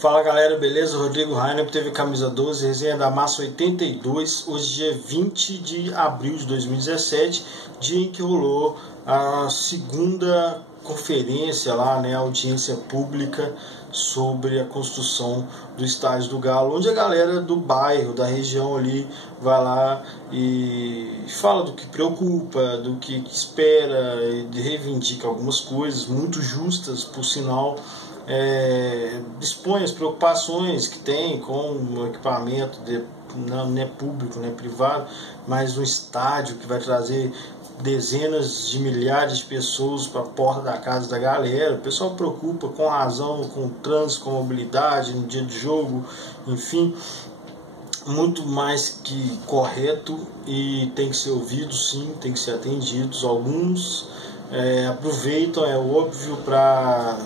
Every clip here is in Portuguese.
Fala galera, beleza? Rodrigo Rainer, TV Camisa 12, resenha da Massa 82. Hoje dia 20 de abril de 2017, dia em que rolou a segunda conferência lá, né, audiência pública sobre a construção do Estádio do Galo, onde a galera do bairro, da região ali, vai lá e fala do que preocupa, do que espera, e reivindica algumas coisas muito justas, por sinal. Expõe as preocupações que tem com o equipamento não é público, não é privado, mas um estádio que vai trazer dezenas de milhares de pessoas para a porta da casa da galera. O pessoal preocupa com razão, com o trânsito, com a mobilidade no dia de jogo, enfim, muito mais que correto, e tem que ser ouvido, sim, tem que ser atendidos. Alguns aproveitam, é óbvio, para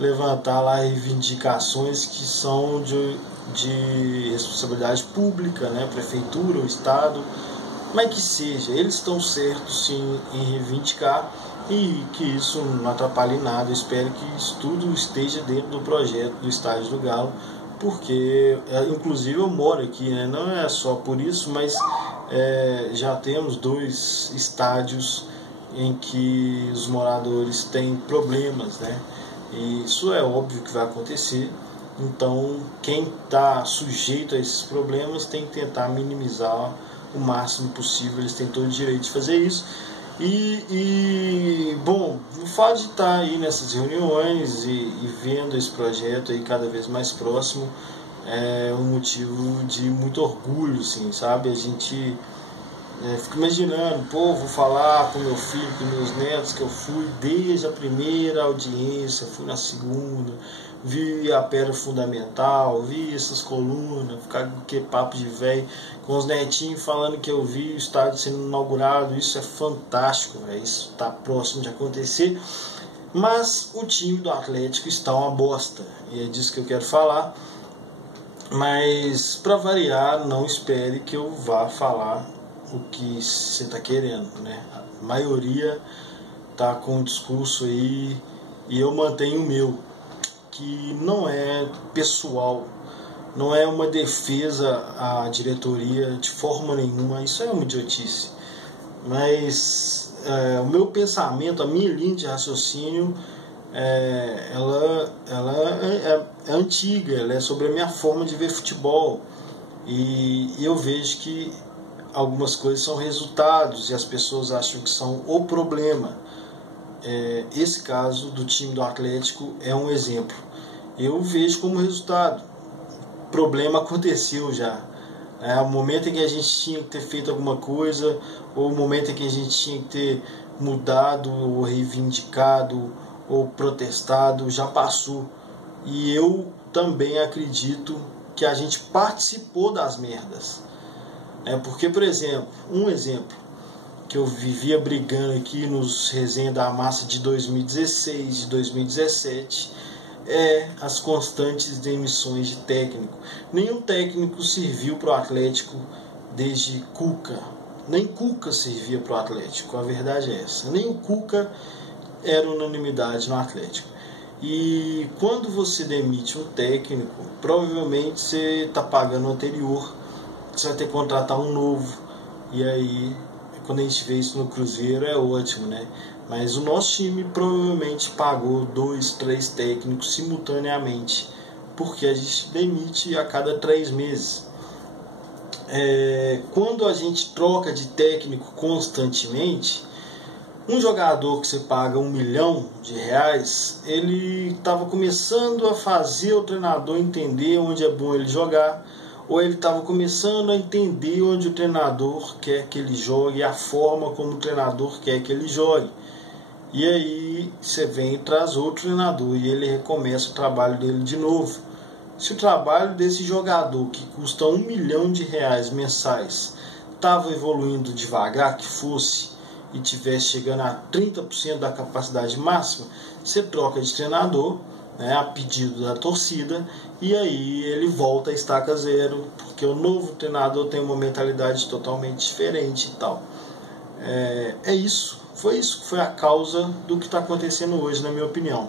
levantar lá reivindicações que são de responsabilidade pública, né? Prefeitura, o Estado, mas que seja, eles estão certos sim em reivindicar, e que isso não atrapalhe nada. Eu espero que isso tudo esteja dentro do projeto do Estádio do Galo, porque inclusive eu moro aqui, né? Não é só por isso, mas já temos 2 estádios em que os moradores têm problemas, né? E isso é óbvio que vai acontecer. Então, quem está sujeito a esses problemas tem que tentar minimizar o máximo possível. Eles têm todo o direito de fazer isso. Bom, o fato de estar aí nessas reuniões e vendo esse projeto aí cada vez mais próximo é um motivo de muito orgulho, assim, sabe? A gente fica imaginando, pô, vou falar com meu filho, com meus netos, que eu fui desde a primeira audiência, fui na segunda, vi a pedra fundamental, vi essas colunas, ficar com que papo de velho, com os netinhos falando que eu vi o estádio sendo inaugurado. Isso é fantástico, véio. Isso está próximo de acontecer. Mas o time do Atlético está uma bosta, e é disso que eu quero falar. Mas, para variar, não espere que eu vá falar o que você está querendo, né? A maioria tá com um discurso aí, e eu mantenho o meu, que não é pessoal, não é uma defesa à diretoria de forma nenhuma. Isso é uma idiotice, mas o meu pensamento, a minha linha de raciocínio, ela é antiga, ela é sobre a minha forma de ver futebol, e eu vejo que algumas coisas são resultados e as pessoas acham que são o problema. Esse caso do time do Atlético é um exemplo. Eu vejo como resultado. O problema aconteceu já. O momento em que a gente tinha que ter feito alguma coisa, ou o momento em que a gente tinha que ter mudado, ou reivindicado, ou protestado, já passou. E eu também acredito que a gente participou das merdas. Porque, por exemplo, um exemplo que eu vivia brigando aqui nos resenhas da Massa de 2016, de 2017, as constantes demissões de técnico. Nenhum técnico serviu para o Atlético desde Cuca. Nem Cuca servia para o Atlético, a verdade é essa. Nem o Cuca era unanimidade no Atlético. E quando você demite um técnico, provavelmente você está pagando o anterior, você vai ter que contratar um novo. E aí, quando a gente vê isso no Cruzeiro, é ótimo, né? Mas o nosso time provavelmente pagou 2, 3 técnicos simultaneamente, porque a gente demite a cada 3 meses. Quando a gente troca de técnico constantemente, um jogador que você paga R$1 milhão, ele estava começando a fazer o treinador entender onde é bom ele jogar, ou ele estava começando a entender onde o treinador quer que ele jogue, a forma como o treinador quer que ele jogue. E aí você vem e traz outro treinador, e ele recomeça o trabalho dele de novo. Se o trabalho desse jogador, que custa R$1 milhão mensais, estava evoluindo devagar que fosse, e tivesse chegando a 30% da capacidade máxima, você troca de treinador, a pedido da torcida, e aí ele volta a estaca zero, porque o novo treinador tem uma mentalidade totalmente diferente e tal. Foi isso que foi a causa do que está acontecendo hoje, na minha opinião.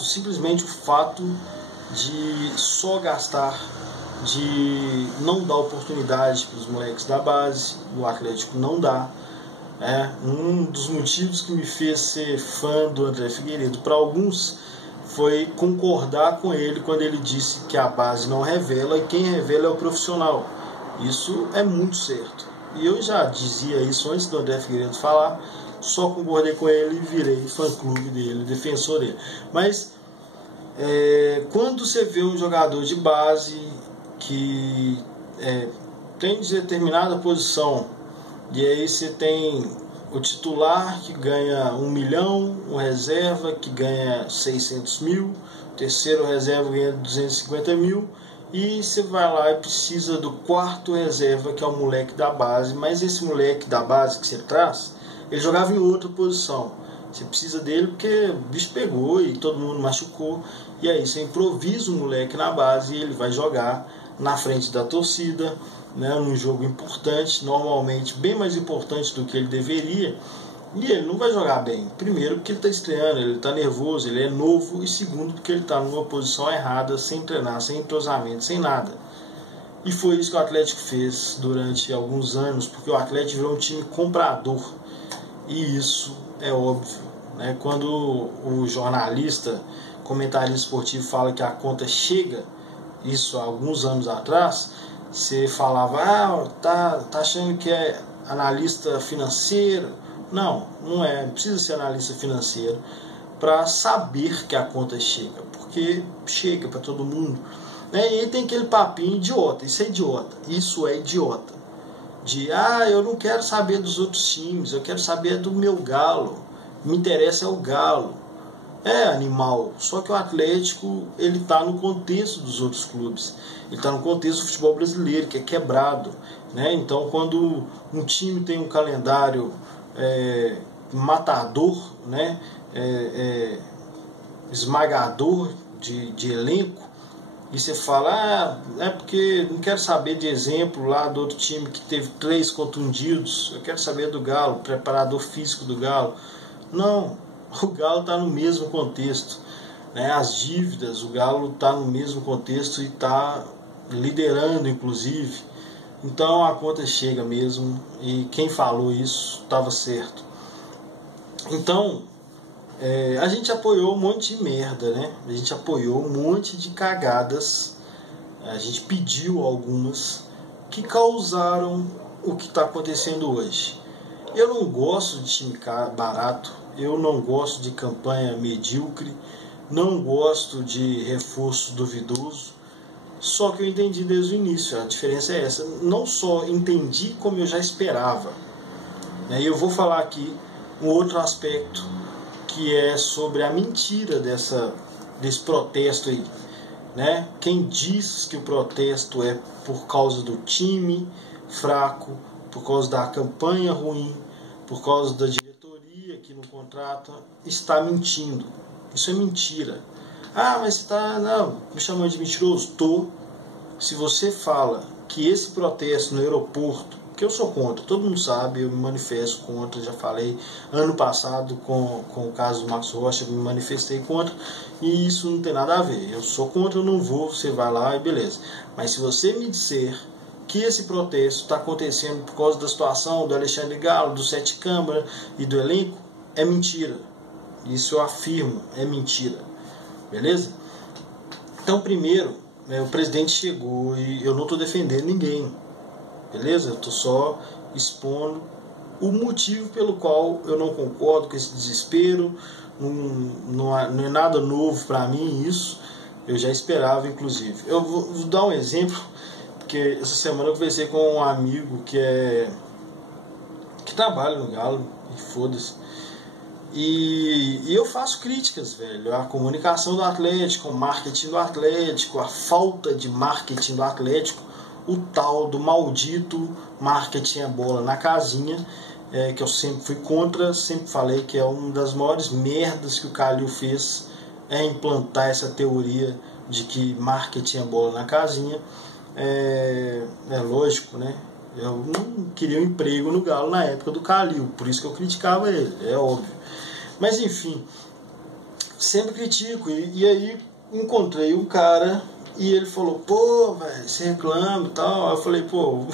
simplesmente o fato de só gastar, de não dar oportunidade para os moleques da base, o Atlético não dá. Um dos motivos que me fez ser fã do André Figueiredo, para alguns, foi concordar com ele quando ele disse que a base não revela e quem revela é o profissional. Isso é muito certo. E eu já dizia isso antes do André Figueiredo falar, só concordei com ele e virei fã-clube dele, defensor dele. Mas quando você vê um jogador de base que tem determinada posição, e aí você tem o titular que ganha 1 milhão, o reserva que ganha 600 mil, o terceiro reserva ganha 250 mil, e você vai lá e precisa do quarto reserva, que é o moleque da base, mas esse moleque da base que você traz, ele jogava em outra posição. Você precisa dele porque o bicho pegou e todo mundo machucou, e aí você improvisa o moleque na base e ele vai jogar na frente da torcida, num jogo importante, normalmente bem mais importante do que ele deveria, e ele não vai jogar bem. Primeiro porque ele está estreando, ele está nervoso, ele é novo, e segundo porque ele está numa posição errada, sem treinar, sem entrosamento, sem nada. E foi isso que o Atlético fez durante alguns anos, porque o Atlético virou um time comprador, e isso é óbvio, quando o jornalista, comentarista esportivo fala que a conta chega, isso há alguns anos atrás, você falava, tá achando que é analista financeiro? Não é, não precisa ser analista financeiro para saber que a conta chega, porque chega para todo mundo. E aí tem aquele papinho idiota, isso é idiota, de eu não quero saber dos outros times, eu quero saber do meu galo, me interessa é o galo. Animal, só que o Atlético ele está no contexto dos outros clubes, ele está no contexto do futebol brasileiro, que é quebrado, então quando um time tem um calendário matador, esmagador de elenco, e você fala, porque não quero saber de exemplo lá do outro time que teve 3 contundidos, eu quero saber do Galo, preparador físico do Galo. Não, o Galo está no mesmo contexto, as dívidas, o Galo está no mesmo contexto e está liderando inclusive, então a conta chega mesmo, e quem falou isso estava certo. Então a gente apoiou um monte de merda, a gente apoiou um monte de cagadas, a gente pediu algumas que causaram o que está acontecendo hoje. Eu não gosto de time barato, eu não gosto de campanha medíocre, não gosto de reforço duvidoso, só que eu entendi desde o início, a diferença é essa, não só entendi como eu já esperava. E eu vou falar aqui um outro aspecto, que é sobre a mentira desse protesto aí. Quem diz que o protesto é por causa do time fraco, por causa da campanha ruim, por causa da diretoria que não contrata, está mentindo. Isso é mentira. Mas você está me chamando de mentiroso? Se você fala que esse protesto no aeroporto, que eu sou contra, todo mundo sabe, eu me manifesto contra, já falei ano passado com o caso do Max Rocha, eu me manifestei contra, e isso não tem nada a ver. Eu sou contra, eu não vou, você vai lá e beleza. Mas se você me disser que esse protesto está acontecendo por causa da situação do Alexandre Galo, do Sete Câmara e do elenco, é mentira. Isso eu afirmo, é mentira. Beleza? Então, primeiro, o presidente chegou e eu não estou defendendo ninguém. Beleza? Eu estou só expondo o motivo pelo qual eu não concordo com esse desespero. Não é nada novo para mim isso. Eu já esperava, inclusive. Eu vou dar um exemplo, porque essa semana eu conversei com um amigo que trabalha no Galo, e foda-se. E eu faço críticas, velho, à comunicação do Atlético, ao marketing do Atlético, a falta de marketing do Atlético, o tal do maldito marketing a bola na casinha, que eu sempre fui contra, sempre falei que é uma das maiores merdas que o Calil fez, é implantar essa teoria de que marketing a bola na casinha. É lógico, eu não queria um emprego no Galo na época do Calil, por isso que eu criticava ele, é óbvio. Mas enfim, sempre critico. E aí encontrei um cara e ele falou, pô, velho, você reclama e tal. Eu falei, pô,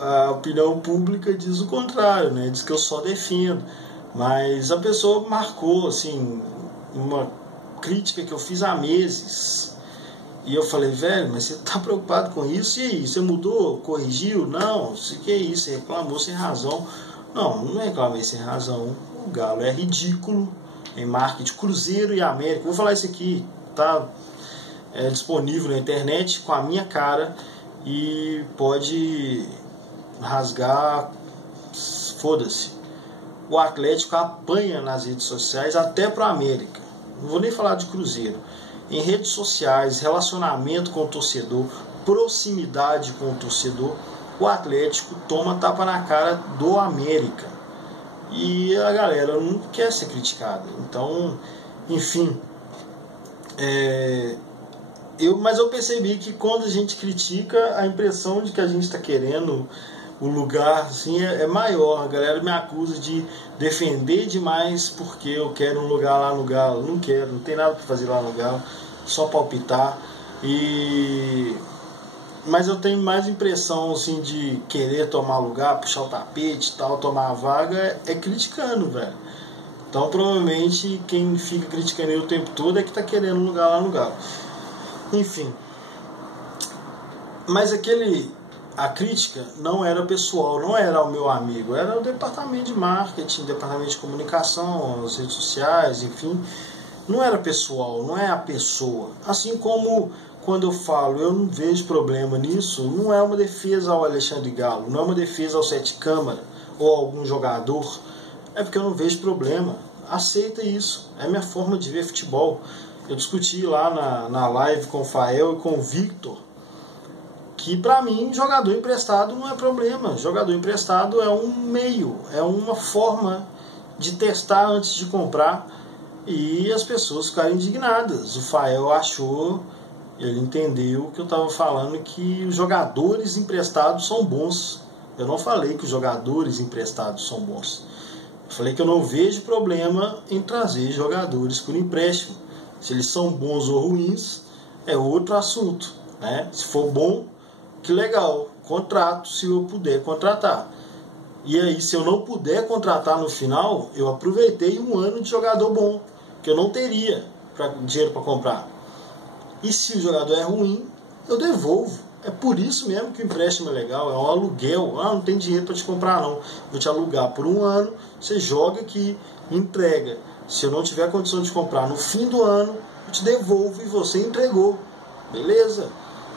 a opinião pública diz o contrário, né? Diz que eu só defendo. Mas a pessoa marcou, assim, uma crítica que eu fiz há meses. E eu falei, velho, mas você tá preocupado com isso? E aí, você mudou? Corrigiu? Não, isso que é isso, você reclamou sem razão. Não reclamei sem razão. O Galo é ridículo em marketing. Cruzeiro e América. Vou falar isso aqui, tá disponível na internet com a minha cara e pode rasgar, foda-se. O Atlético apanha nas redes sociais até pro América. Não vou nem falar de Cruzeiro. Em redes sociais, relacionamento com o torcedor, proximidade com o torcedor, o Atlético toma tapa na cara do América. E a galera não quer ser criticada. Então, enfim, mas eu percebi que quando a gente critica, a impressão de que a gente está querendo o lugar assim, é maior. A galera me acusa de defender demais porque eu quero um lugar lá no Galo. Não quero, não tem nada para fazer lá no Galo, só palpitar. Mas eu tenho mais impressão assim, de querer tomar lugar, puxar o tapete e tal, tomar a vaga, é criticando, velho. Então provavelmente quem fica criticando ele o tempo todo é que tá querendo um lugar lá no Galo. Enfim. Mas a crítica não era pessoal, não era ao meu amigo, era o departamento de marketing, departamento de comunicação, as redes sociais, enfim. Não era pessoal, não é a pessoa. Assim como quando eu falo, eu não vejo problema nisso, não é uma defesa ao Alexandre Galo, não é uma defesa ao Sete Câmara ou a algum jogador, é porque eu não vejo problema. Aceita isso, é minha forma de ver futebol. Eu discuti lá na live com o Fael e com o Victor, que pra mim jogador emprestado não é problema. Jogador emprestado é um meio, é uma forma de testar antes de comprar e as pessoas ficaram indignadas. O Fael achou, ele entendeu que eu estava falando que os jogadores emprestados são bons. Eu não falei que os jogadores emprestados são bons. Eu falei que eu não vejo problema em trazer jogadores por empréstimo. Se eles são bons ou ruins é outro assunto, né? Se for bom, que legal, contrato se eu puder contratar. E aí, se eu não puder contratar no final, eu aproveitei um ano de jogador bom, que eu não teria dinheiro para comprar. E se o jogador é ruim, eu devolvo. É por isso mesmo que o empréstimo é legal, é um aluguel. Não tem dinheiro para te comprar não. Vou te alugar por um ano, você joga aqui, entrega. Se eu não tiver condição de comprar no fim do ano, eu te devolvo e você entregou. Beleza?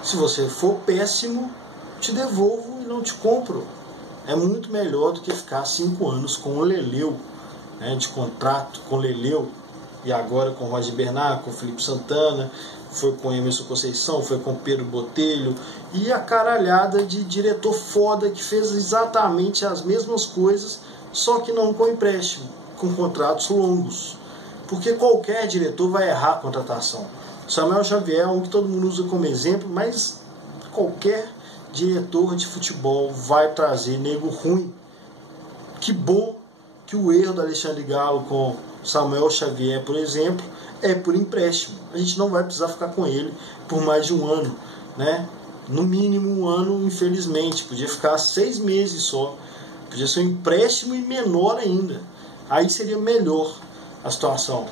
Se você for péssimo, te devolvo e não te compro. É muito melhor do que ficar 5 anos com o Leleu, né, de contrato com o Leleu, e agora com o Roger Bernard, com o Felipe Santana, foi com o Emerson Conceição, foi com o Pedro Botelho, e a caralhada de diretor foda que fez exatamente as mesmas coisas, só que não com empréstimo, com contratos longos. Porque qualquer diretor vai errar a contratação. Samuel Xavier é um que todo mundo usa como exemplo, mas qualquer diretor de futebol vai trazer nego ruim. Que bom que o erro do Alexandre Galo com Samuel Xavier, por exemplo, é por empréstimo. A gente não vai precisar ficar com ele por mais de um ano, né? No mínimo um ano, infelizmente. Podia ficar 6 meses só. Podia ser um empréstimo e menor ainda. Aí seria melhor a situação.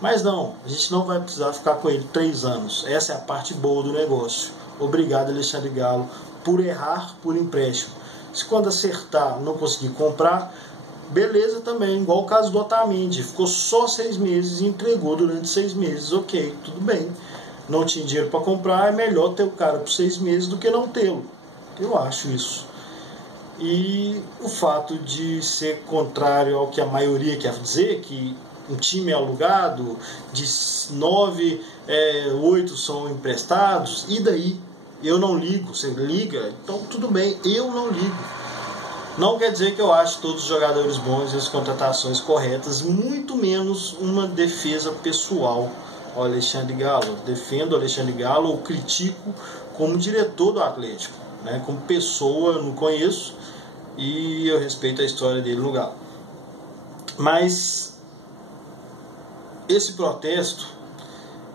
Mas não, a gente não vai precisar ficar com ele 3 anos. Essa é a parte boa do negócio. Obrigado, Alexandre Galo, por errar por empréstimo. Se quando acertar não conseguir comprar, beleza também, igual o caso do Otamendi. Ficou só 6 meses e entregou durante 6 meses. Ok, tudo bem. Não tinha dinheiro para comprar, é melhor ter o cara por 6 meses do que não tê-lo. Eu acho isso. E o fato de ser contrário ao que a maioria quer dizer, que um time é alugado, de 9, 8 são emprestados, e daí? Eu não ligo, você liga, então tudo bem, eu não ligo. Não quer dizer que eu acho todos os jogadores bons e as contratações corretas, muito menos uma defesa pessoal ao Alexandre Galo. Defendo o Alexandre Galo ou critico como diretor do Atlético, né? Como pessoa eu não conheço e eu respeito a história dele no Galo. Mas esse protesto,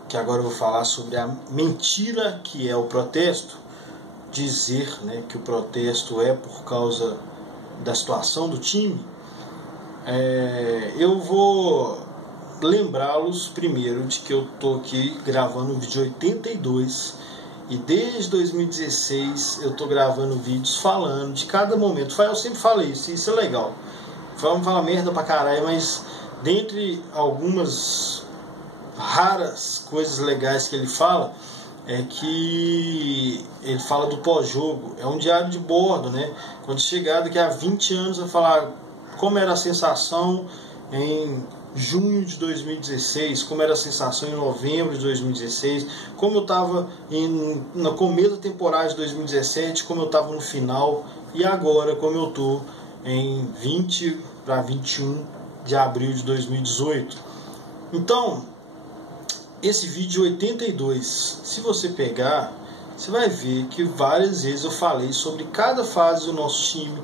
que agora eu vou falar sobre a mentira que é o protesto, dizer, né, que o protesto é por causa da situação do time, eu vou lembrá-los primeiro de que eu estou aqui gravando o vídeo 82 e desde 2016 eu estou gravando vídeos falando de cada momento. Eu sempre falei isso é legal. Vamos falar merda pra caralho, mas dentre algumas raras coisas legais que ele fala, é que ele fala do pós-jogo. É um diário de bordo, né? Quando chegar daqui a 20 anos, vai falar como era a sensação em junho de 2016, como era a sensação em novembro de 2016, como eu estava no começo da temporada de 2017, como eu estava no final, e agora como eu estou em 20 para 21 de abril de 2018. Então, esse vídeo 82, se você pegar, você vai ver que várias vezes eu falei sobre cada fase do nosso time,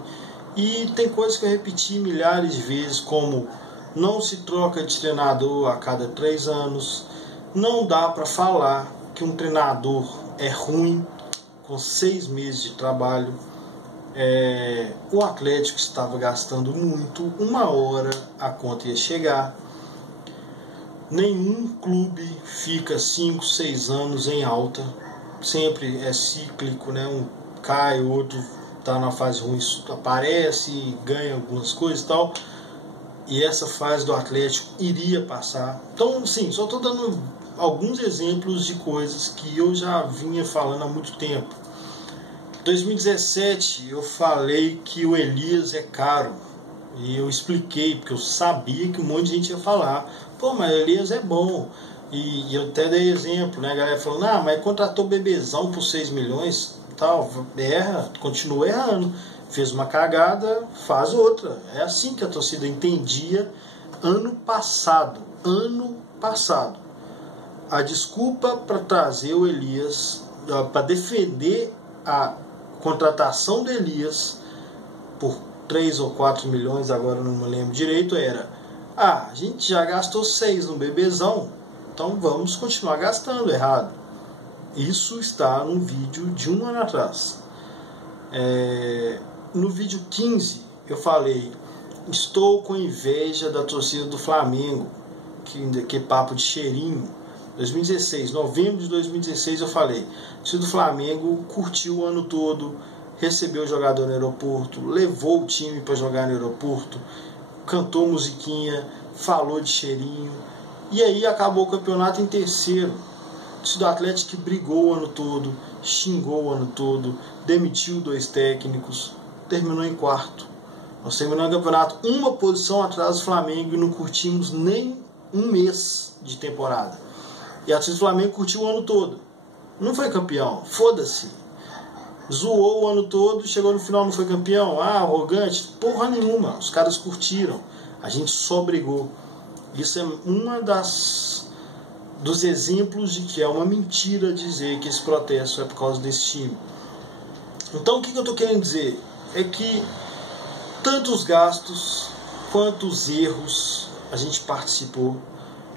e tem coisas que eu repeti milhares de vezes, como não se troca de treinador a cada 3 anos, não dá para falar que um treinador é ruim com 6 meses de trabalho. O Atlético estava gastando muito, uma hora a conta ia chegar. Nenhum clube fica 5, 6 anos em alta, sempre é cíclico, né? Um cai, o outro está na fase ruim, aparece e ganha algumas coisas e tal. E essa fase do Atlético iria passar. Então, sim, só estou dando alguns exemplos de coisas que eu já vinha falando há muito tempo. Em 2017 eu falei que o Elias é caro. E eu expliquei, porque eu sabia que um monte de gente ia falar: pô, mas o Elias é bom. E eu até dei exemplo, né? A galera falando: ah, mas contratou o Bebezão por 6 milhões, tal, erra, continua errando. Fez uma cagada, faz outra. É assim que a torcida entendia ano passado. A desculpa para trazer o Elias, para defender a contratação do Elias por 3 ou 4 milhões, agora eu não me lembro direito, era: a gente já gastou 6 no Bebezão, então vamos continuar gastando errado. Isso está num vídeo de 1 ano atrás. No vídeo 15 eu falei: estou com inveja da torcida do Flamengo, que papo de cheirinho. 2016, novembro de 2016 eu falei: a torcida do Flamengo curtiu o ano todo, recebeu o jogador no aeroporto, levou o time para jogar no aeroporto, cantou musiquinha, falou de cheirinho, e aí acabou o campeonato em terceiro. O torcida do Atlético que brigou o ano todo, xingou o ano todo, demitiu 2 técnicos, terminou em quarto. Nós terminamos o campeonato uma posição atrás do Flamengo e não curtimos nem um mês de temporada. E a torcida do Flamengo curtiu o ano todo. Não foi campeão, foda-se. Zoou o ano todo, chegou no final não foi campeão. Ah, arrogante, porra nenhuma. Os caras curtiram, a gente só brigou. Isso é uma dos exemplos de que é uma mentira dizer que esse protesto é por causa desse time. Então o que eu estou querendo dizer é que tanto os gastos quanto os erros a gente participou.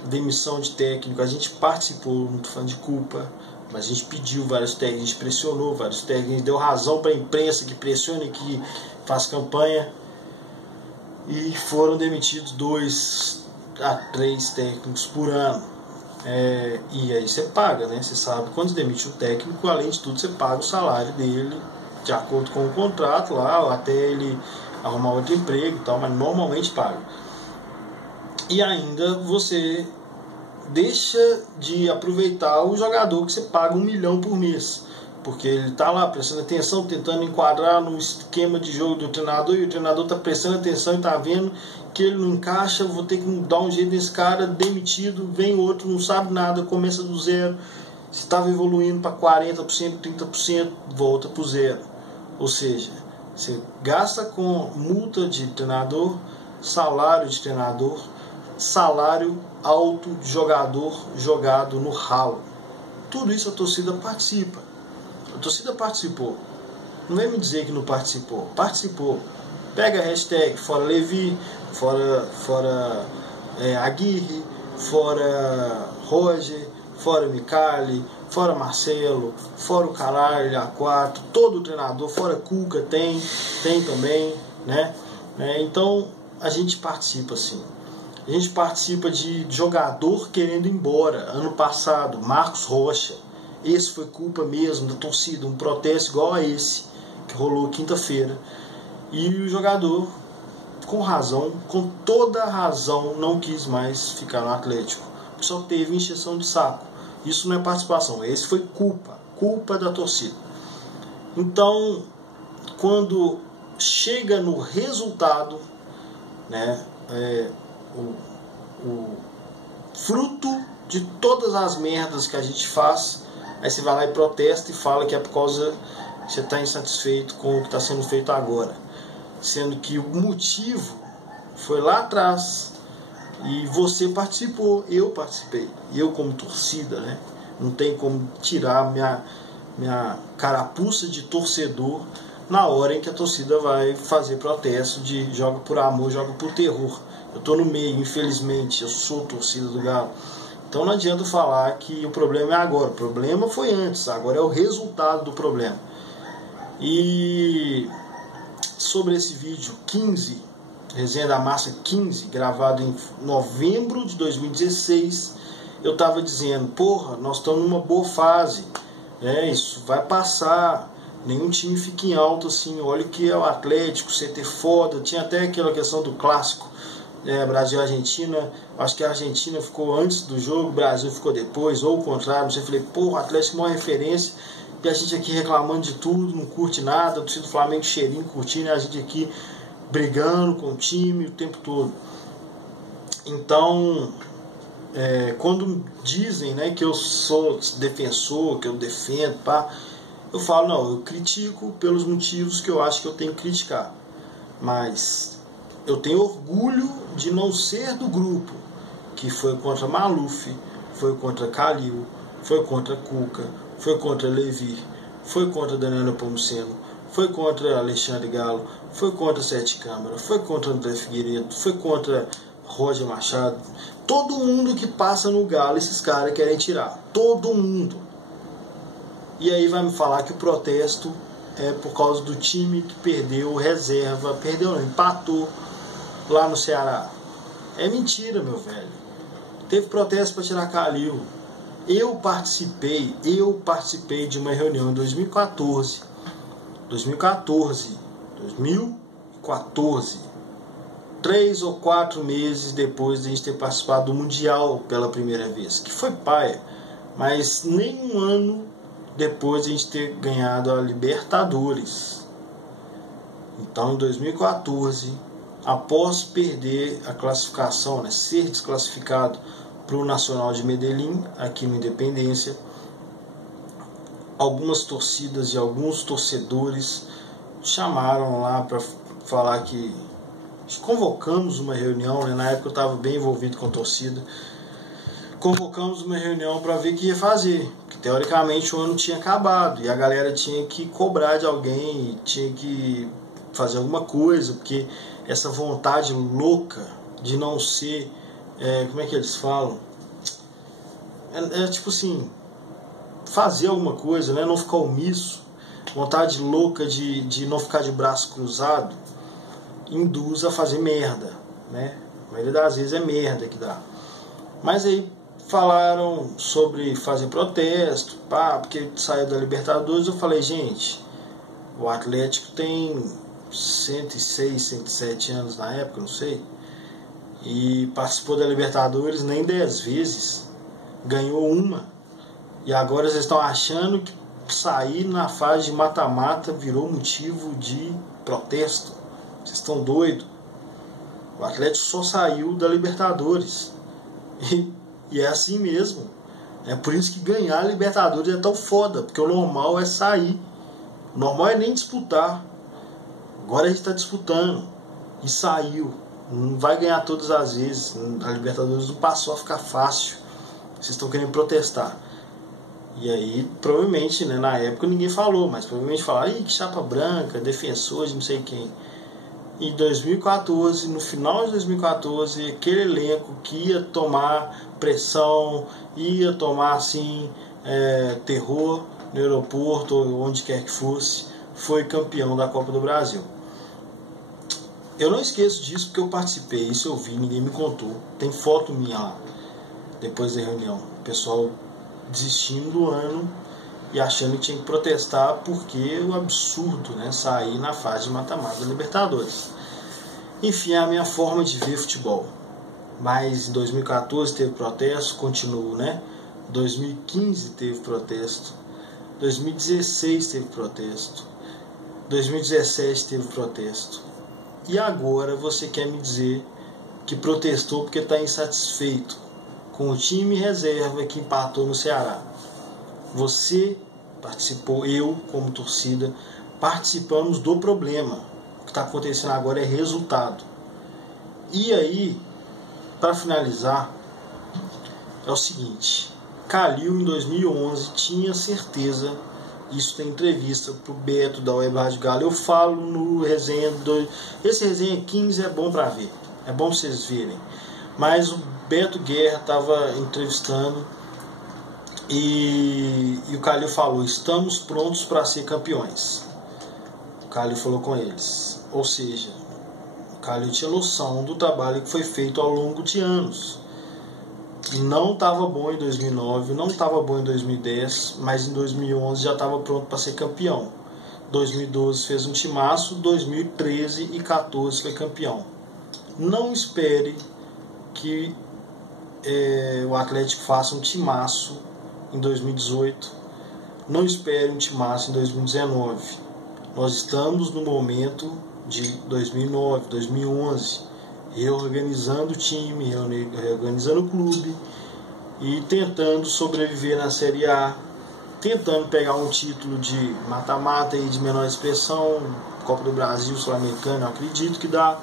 Demissão de técnico a gente participou, não estou falando de culpa, mas a gente pediu vários técnicos, a gente pressionou vários técnicos, a gente deu razão para a imprensa que pressiona e que faz campanha, e foram demitidos 2 a 3 técnicos por ano. E aí você paga, né? Você sabe, quando você demite um técnico, além de tudo você paga o salário dele de acordo com o contrato lá, até ele arrumar outro emprego e tal, mas normalmente paga. E ainda você deixa de aproveitar o jogador que você paga 1 milhão por mês, porque ele está lá prestando atenção, tentando enquadrar no esquema de jogo do treinador, e o treinador está prestando atenção e está vendo que ele não encaixa, vou ter que dar um jeito nesse cara, demitido, vem outro, não sabe nada, começa do zero. Se estava evoluindo para 40%, 30%, volta para o zero. Ou seja, você gasta com multa de treinador, salário de treinador, salário alto de jogador jogado no ralo. Tudo isso a torcida participa. A torcida participou. Não vem me dizer que não participou. Participou. Pega a hashtag fora Levi, fora Aguirre, fora Roger, fora Micali, fora Marcelo, fora o Caralho, A4, todo o treinador, fora Cuca tem também, né? Então a gente participa assim. A gente participa de jogador querendo ir embora. Ano passado, Marcos Rocha, esse foi culpa mesmo da torcida, um protesto igual a esse que rolou quinta-feira. E o jogador, com razão, com toda razão, não quis mais ficar no Atlético. Só teve encheção de saco. Isso não é participação, esse foi culpa da torcida. Então, quando chega no resultado, né, o fruto de todas as merdas que a gente faz, aí você vai lá e protesta e fala que é por causa que você está insatisfeito com o que está sendo feito agora, sendo que o motivo foi lá atrás e você participou, eu participei, eu como torcida, né? Não tem como tirar minha carapuça de torcedor na hora em que a torcida vai fazer protesto de joga por amor, joga por terror. Eu estou no meio, infelizmente, eu sou torcida do Galo. Então não adianta falar que o problema é agora. O problema foi antes, agora é o resultado do problema. E sobre esse vídeo 15, Resenha da Massa 15, gravado em novembro de 2016, eu estava dizendo, porra, nós estamos numa boa fase, né? Isso vai passar, nenhum time fica em alta assim, olha o que é o Atlético, CT foda, tinha até aquela questão do clássico, Brasil e Argentina, acho que a Argentina ficou antes do jogo, o Brasil ficou depois, ou o contrário, eu falei, porra, o Atlético é uma referência, e a gente aqui reclamando de tudo, não curte nada, o torcida do Flamengo cheirinho curtindo, e a gente aqui brigando com o time o tempo todo. Então, quando dizem, né, que eu sou defensor, que eu defendo, eu falo, não, eu critico pelos motivos que eu acho que eu tenho que criticar, mas eu tenho orgulho de não ser do grupo que foi contra Maluf, foi contra Calil, foi contra Cuca, foi contra Levi, foi contra Daniel Nepomuceno, foi contra Alexandre Galo, foi contra Sete Câmara, foi contra André Figueiredo, foi contra Roger Machado. Todo mundo que passa no Galo, esses caras querem tirar. Todo mundo. E aí vai me falar que o protesto é por causa do time que perdeu reserva, empatou lá no Ceará. É mentira, meu velho. Teve protesto para tirar Calil. Eu participei de uma reunião em 2014, 3 ou 4 meses depois de a gente ter participado do Mundial pela primeira vez, que foi paia, mas nem um ano depois de a gente ter ganhado a Libertadores. Então, em 2014, após perder a classificação, né, ser desclassificado para o Nacional de Medellín, aqui no Independência, algumas torcidas e alguns torcedores chamaram lá para falar que convocamos uma reunião, né? Na época eu estava bem envolvido com a torcida, convocamos uma reunião para ver o que ia fazer, porque teoricamente o ano tinha acabado e a galera tinha que cobrar de alguém, tinha que fazer alguma coisa, porque essa vontade louca de não ser, como é que eles falam? Tipo assim, fazer alguma coisa, né? Não ficar omisso, vontade louca de não ficar de braço cruzado, induz a fazer merda, né? A maioria das vezes é merda que dá. Mas aí falaram sobre fazer protesto, porque saiu da Libertadores. Eu falei, gente, o Atlético tem 106, 107 anos na época, não sei, e participou da Libertadores nem 10 vezes, ganhou uma, e agora vocês estão achando que sair na fase de mata-mata virou motivo de protesto? Vocês estão doidos? O Atlético só saiu da Libertadores, e é assim mesmo. É por isso que ganhar a Libertadores é tão foda, porque o normal é sair, o normal é nem disputar. Agora a gente está disputando e saiu. Não vai ganhar todas as vezes. A Libertadores não passou a ficar fácil. Vocês estão querendo protestar. E aí, provavelmente, né, na época ninguém falou, mas provavelmente falaram, ih, que chapa branca, defensor de não sei quem. em 2014, no final de 2014, aquele elenco que ia tomar pressão, ia tomar assim terror no aeroporto ou onde quer que fosse, foi campeão da Copa do Brasil. Eu não esqueço disso porque eu participei, isso eu vi, ninguém me contou. Tem foto minha lá, depois da reunião. O pessoal desistindo do ano e achando que tinha que protestar porque o absurdo, né, sair na fase de mata-mata da Libertadores. Enfim, é a minha forma de ver futebol. Mas em 2014 teve protesto, continuou, né? 2015 teve protesto, 2016 teve protesto, 2017 teve protesto. E agora você quer me dizer que protestou porque está insatisfeito com o time reserva que empatou no Ceará. Você participou, eu como torcida, participamos do problema. O que está acontecendo agora é resultado. E aí, para finalizar, é o seguinte: Calil em 2011 tinha certeza, isso tem entrevista pro Beto da Web Rádio Galo, eu falo no resenha 2, esse resenha 15 é bom para ver, é bom vocês verem, mas o Beto Guerra estava entrevistando e o Calil falou: estamos prontos para ser campeões. O Calil falou com eles, ou seja, o Calil tinha noção do trabalho que foi feito ao longo de anos. Não estava bom em 2009, não estava bom em 2010, mas em 2011 já estava pronto para ser campeão. 2012 fez um timaço, 2013 e 2014 foi campeão. Não espere que o Atlético faça um timaço em 2018, não espere um timaço em 2019. Nós estamos no momento de 2009, 2011, reorganizando o time, reorganizando o clube e tentando sobreviver na Série A, tentando pegar um título de mata-mata e de menor expressão, Copa do Brasil, Sul-Americano, eu acredito que dá,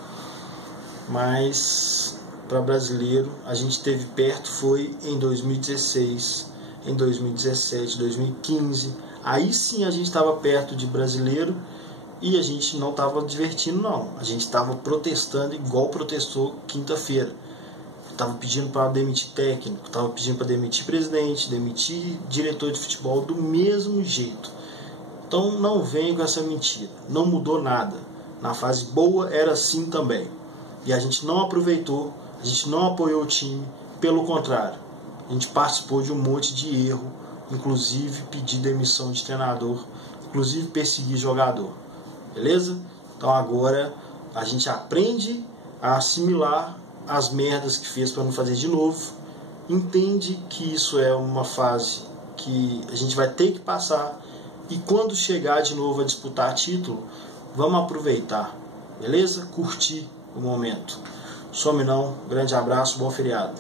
mas para brasileiro a gente teve perto, foi em 2016, em 2017, 2015, aí sim a gente estava perto de brasileiro. E a gente não estava divertindo, não. A gente estava protestando igual protestou quinta-feira. Estava pedindo para demitir técnico, estava pedindo para demitir presidente, demitir diretor de futebol do mesmo jeito. Então não venha com essa mentira. Não mudou nada. Na fase boa era assim também. E a gente não aproveitou, a gente não apoiou o time. Pelo contrário, a gente participou de um monte de erro, inclusive pedir demissão de treinador, inclusive perseguir jogador. Beleza? Então agora a gente aprende a assimilar as merdas que fez para não fazer de novo. Entende que isso é uma fase que a gente vai ter que passar. E quando chegar de novo a disputar título, vamos aproveitar. Beleza? Curtir o momento. Some não. Grande abraço, bom feriado.